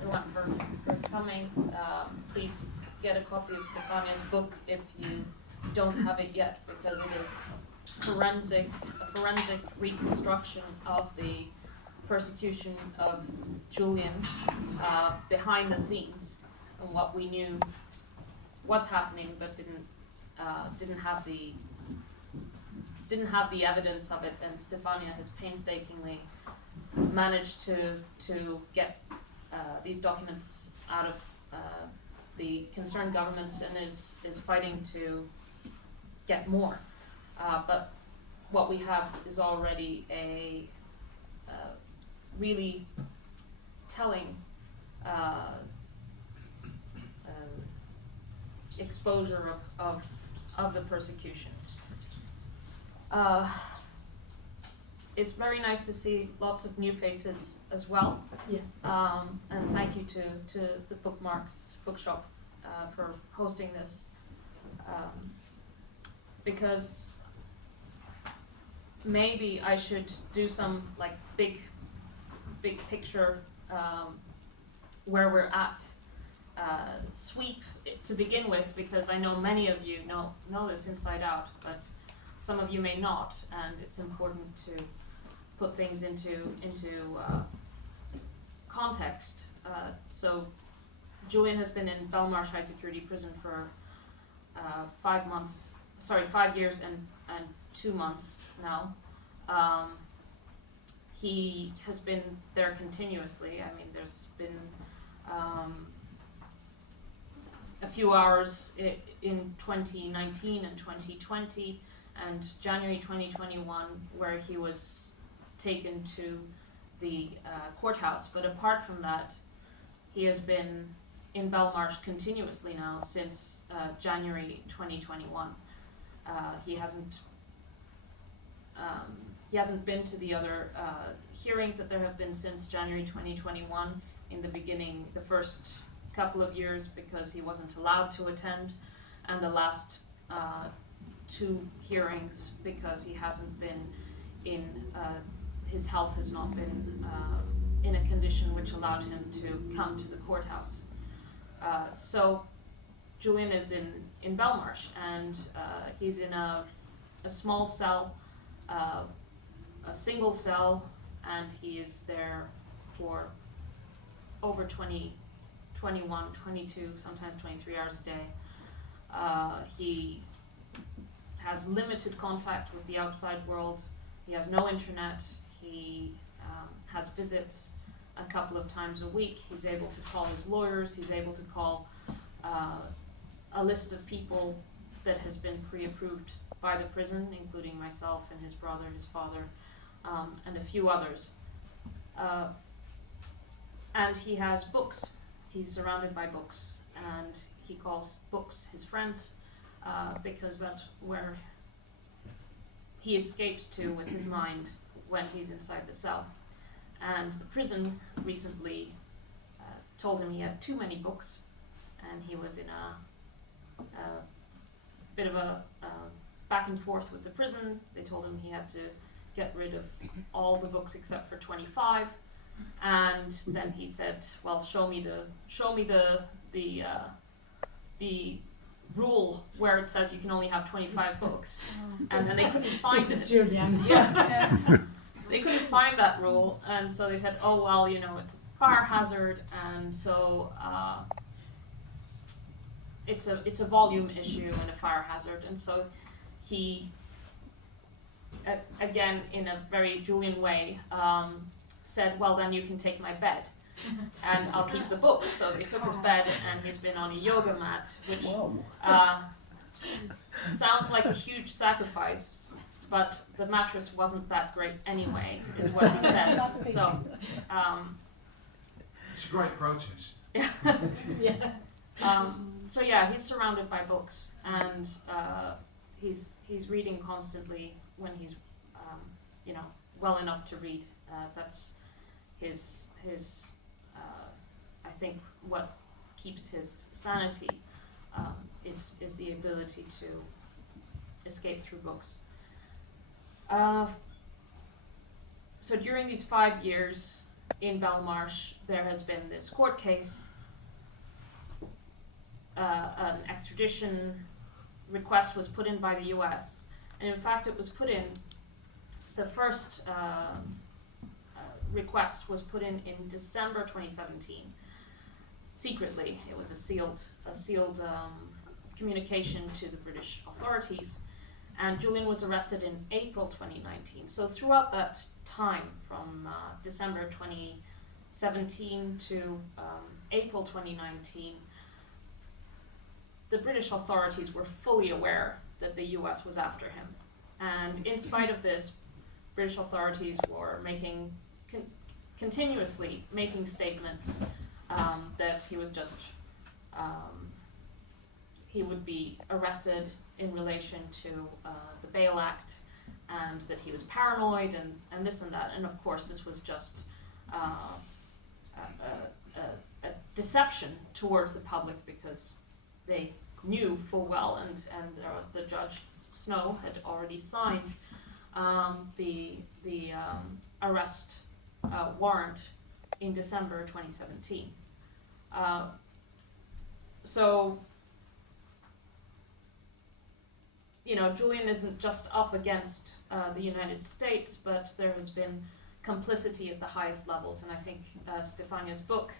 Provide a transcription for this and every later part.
everyone for coming. Please get a copy of Stefania's book if you don't have it yet, because it is a forensic reconstruction of the persecution of Julian behind the scenes, and what we knew was happening but didn't have the evidence of it. And Stefania has painstakingly managed to get these documents out of the concerned governments, and is fighting to get more. But what we have is already a really telling exposure of the persecution. It's very nice to see lots of new faces as well. Yeah. And thank you to the Bookmarks bookshop for hosting this, because maybe I should do some like big picture where we're at sweep to begin with, because I know many of you know this inside out, but some of you may not, and it's important to put things into context. So Julian has been in Belmarsh High Security Prison for 5 years and 2 months now. He has been there continuously. I mean, there's been a few hours in 2019 and 2020 and January 2021 where he was taken to the courthouse. But apart from that, he has been in Belmarsh continuously now since January 2021. He hasn't been to the other hearings that there have been since January 2021. In the beginning, the first couple of years, because he wasn't allowed to attend, and the last 2 hearings because he hasn't been in, his health has not been in a condition which allowed him to come to the courthouse. So Julian is in Belmarsh, and he's in a small cell, a single cell, and he is there for over 20, 21, 22, sometimes 23 hours a day. He has limited contact with the outside world. He has no internet. He has visits a couple of times a week. He's able to call his lawyers. He's able to call a list of people that has been pre-approved by the prison, including myself and his brother, his father, and a few others. And he has books. He's surrounded by books, and he calls books his friends, because that's where he escapes to with his mind when he's inside the cell. And the prison recently told him he had too many books, and he was in a bit of a back and forth with the prison. They told him he had to get rid of all the books except for 25. And then he said, "Well, show me the rule where it says you can only have 25 books." And then they couldn't find This it. is Julian. Yeah. They couldn't find that rule, and so they said, "Oh well, it's a fire hazard, and so it's a volume issue and a fire hazard." And so he, again in a very Julian way, said, "Well, then you can take my bed, and I'll keep the books." So they took his bed, and he's been on a yoga mat, which sounds like a huge sacrifice, but the mattress wasn't that great anyway, is what he says. So, it's a great protest. Yeah. So yeah, he's surrounded by books, and he's reading constantly when he's well enough to read. That's his I think what keeps his sanity is the ability to escape through books. So during these 5 years, in Belmarsh, there has been this court case, an extradition request was put in by the US, and in fact it was put in, the first request was put in December 2017, secretly. It was a sealed communication to the British authorities, and Julian was arrested in April 2019. So throughout that time, from December 2017 to April 2019, the British authorities were fully aware that the US was after him. And in spite of this, British authorities were continuously making statements that he was just, he would be arrested in relation to the Bail Act, and that he was paranoid and this and that. And of course this was just a deception towards the public, because they knew full well, and the Judge Snow had already signed the arrest warrant in December 2017. So, you know, Julian isn't just up against the United States, but there has been complicity at the highest levels, and I think Stefania's book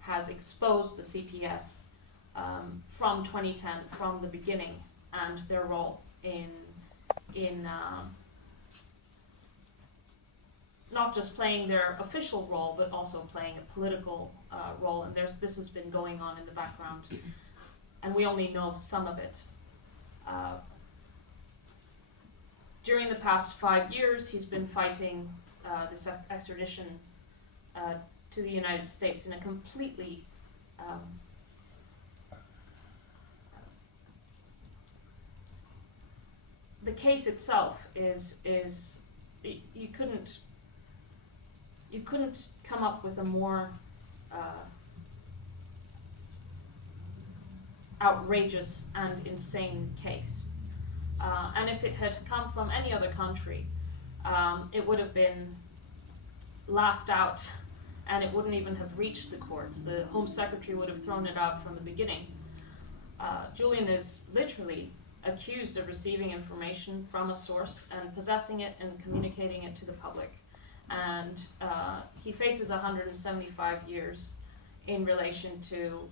has exposed the CPS from 2010, from the beginning, and their role in not just playing their official role, but also playing a political role. And this has been going on in the background, and we only know some of it. During the past 5 years, he's been fighting this extradition to the United States in a completely the case itself is you couldn't come up with a more outrageous and insane case. And if it had come from any other country, it would have been laughed out, and it wouldn't even have reached the courts. The Home Secretary would have thrown it out from the beginning. Julian is literally accused of receiving information from a source and possessing it and communicating it to the public. And he faces 175 years in relation to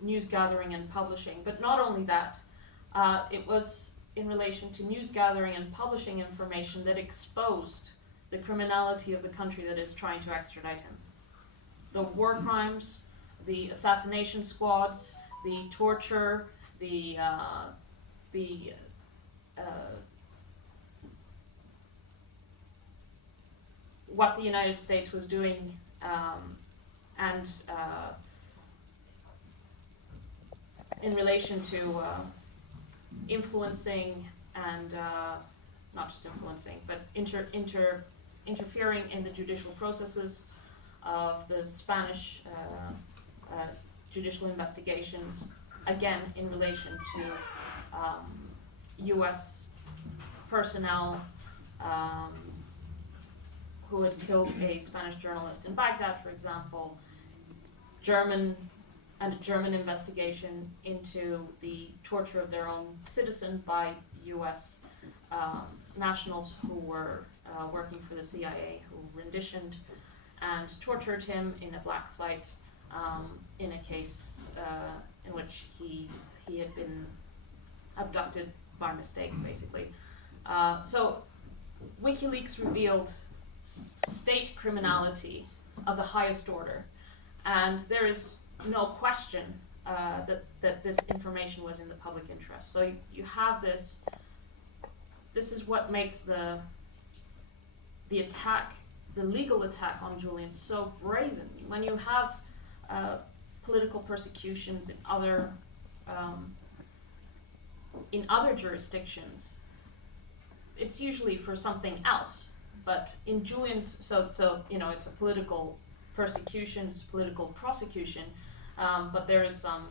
news gathering and publishing. But not only that, it was in relation to news gathering and publishing information that exposed the criminality of the country that is trying to extradite him. The war crimes, the assassination squads, the torture, what the United States was doing, and in relation to influencing and not just influencing, but interfering in the judicial processes of the Spanish judicial investigations, again in relation to US personnel who had killed a Spanish journalist in Baghdad, for example, German investigation into the torture of their own citizen by US nationals who were working for the CIA, who renditioned and tortured him in a black site in a case in which he had been abducted by mistake, basically. So Wikileaks revealed state criminality of the highest order, and there is no question that this information was in the public interest. So you have this. This is what makes the attack, the legal attack on Julian, so brazen. When you have political persecutions in other jurisdictions, it's usually for something else. But in Julian's, so you know, it's a political persecution, it's a political prosecution, but there is some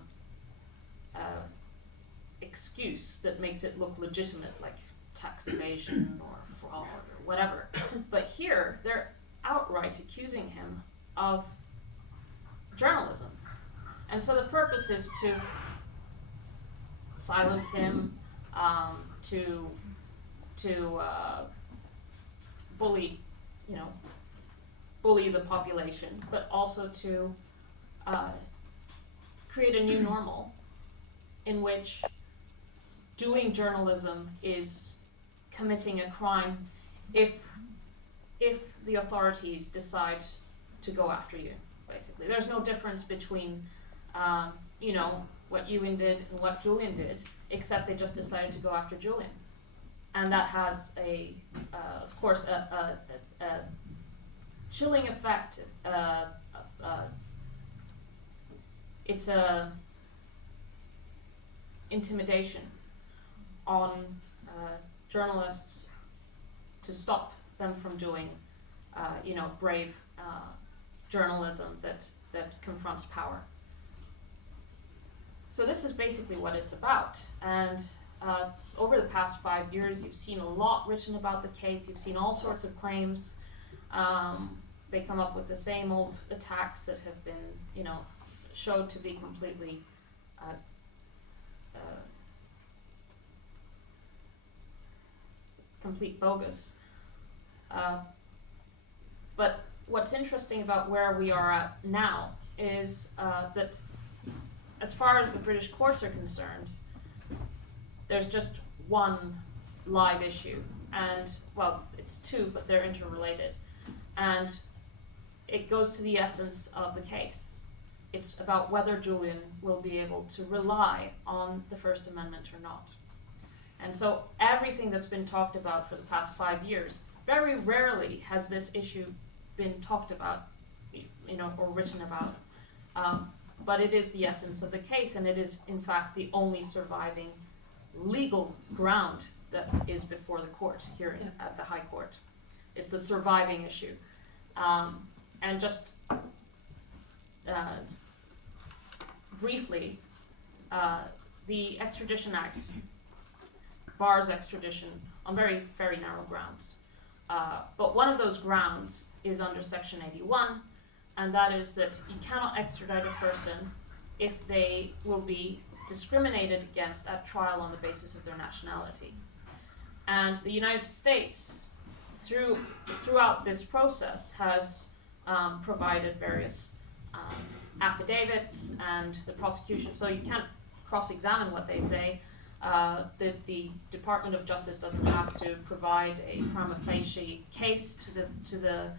excuse that makes it look legitimate, like tax evasion or fraud or whatever. But here, outright accusing him of journalism. And so the purpose is to silence him, to bully, bully the population, but also to create a new normal in which doing journalism is committing a crime if the authorities decide to go after you, basically. There's no difference between what Ewen did and what Julian did, except they just decided to go after Julian. And that has of course, a chilling effect. It's a intimidation on journalists to stop them from doing, brave journalism that confronts power. So this is basically what it's about. And over the past 5 years, you've seen a lot written about the case. You've seen all sorts of claims. They come up with the same old attacks that have been, showed to be completely complete bogus. But what's interesting about where we are at now is that as far as the British courts are concerned, there's just one live issue. And, well, it's two, but they're interrelated. And it goes to the essence of the case. It's about whether Julian will be able to rely on the First Amendment or not. And so everything that's been talked about for the past 5 years, very rarely has this issue been talked about, or written about. But it is the essence of the case, and it is, in fact, the only surviving legal ground that is before the court here at the High Court. It's the surviving issue. And just briefly, the Extradition Act bars extradition on very, very narrow grounds. But one of those grounds is under Section 81, and that is that you cannot extradite a person if they will be discriminated against at trial on the basis of their nationality. And the United States, throughout this process, has provided various affidavits and the prosecution, so you can't cross-examine what they say. The Department of Justice doesn't have to provide a prima facie case to the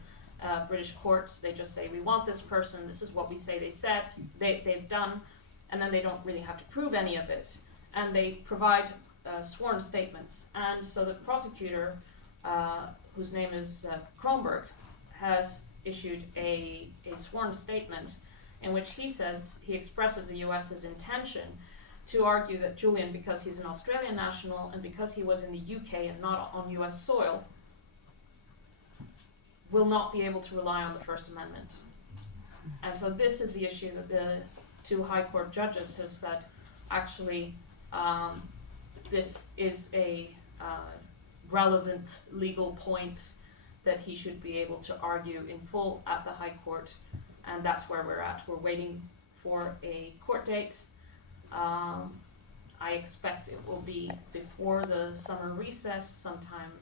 British courts. They just say, we want this person, this is what we say they said, they've done, and then they don't really have to prove any of it. And they provide sworn statements. And so the prosecutor, whose name is Kronberg, has issued a sworn statement in which he expresses the US's intention to argue that Julian, because he's an Australian national and because he was in the UK and not on US soil, will not be able to rely on the First Amendment. And so this is the issue that the two High Court judges have said, actually, this is a relevant legal point that he should be able to argue in full at the High Court, and that's where we're at. We're waiting for a court date. I expect it will be before the summer recess, sometime.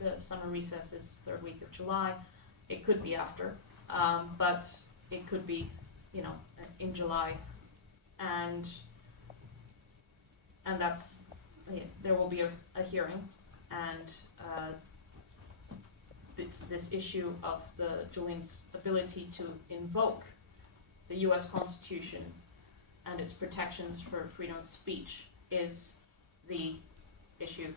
The summer recess is third week of July. It could be after, but it could be, in July, and that's, there will be a hearing, and this issue of Julian's ability to invoke the U.S. Constitution and its protections for freedom of speech is the issue.